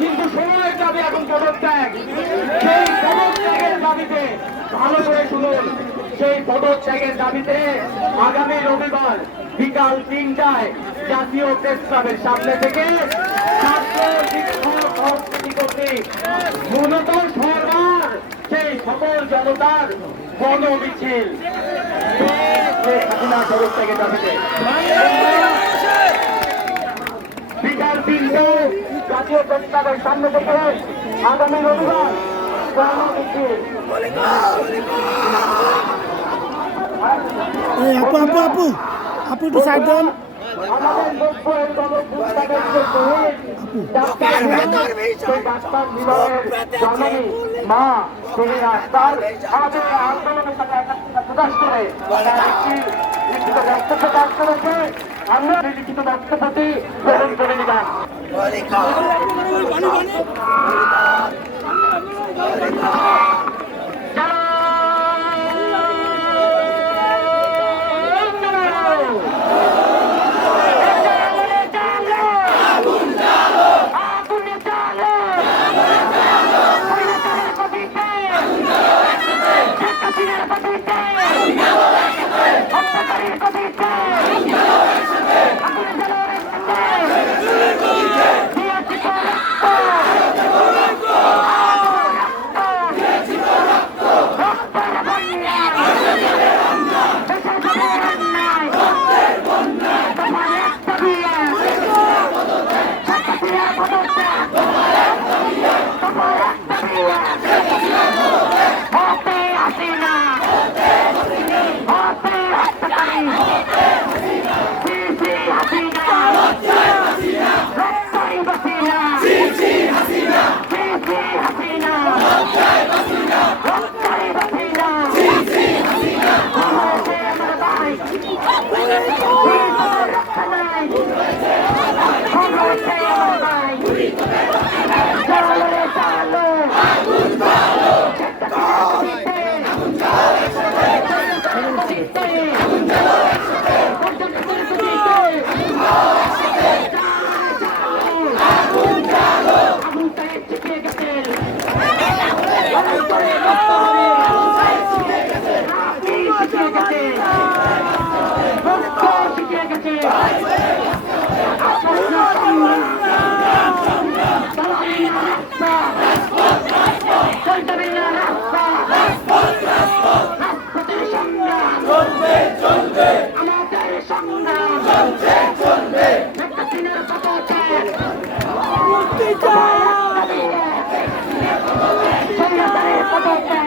কিন্তু সময়ের দাবি এখন পদত্যাগ। সেই পদত্যাগের দাবিতে, ভালো করে শুনুন, সেই পদত্যাগের দাবিতে আগামী রবিবার বিকাল তিনটায় জাতীয় প্রেস ক্লাবের সামনে থেকে মূলত সরকার, সেই সকল জনতার গণ মিছিল শেখ হাসিনা পদত্যাগের দাবিতে বিকাল তিনটে জাতীয় প্রস্তাবের সামনে থেকে আগামী রবিবার গণমিছিল আপু আপু আপু। আপু একটু সাইড দেন। সেই মা তিনি রাস্তার আমাদের আন্দোলনের সাথে প্রকাশ করে লিখিত বক্তব্য পাঠ করেছে আমরা লিখিত বক্তব্যটি গ্রহণ করে নিলাম আমাদের সৈন্যতারের পদত্যাগ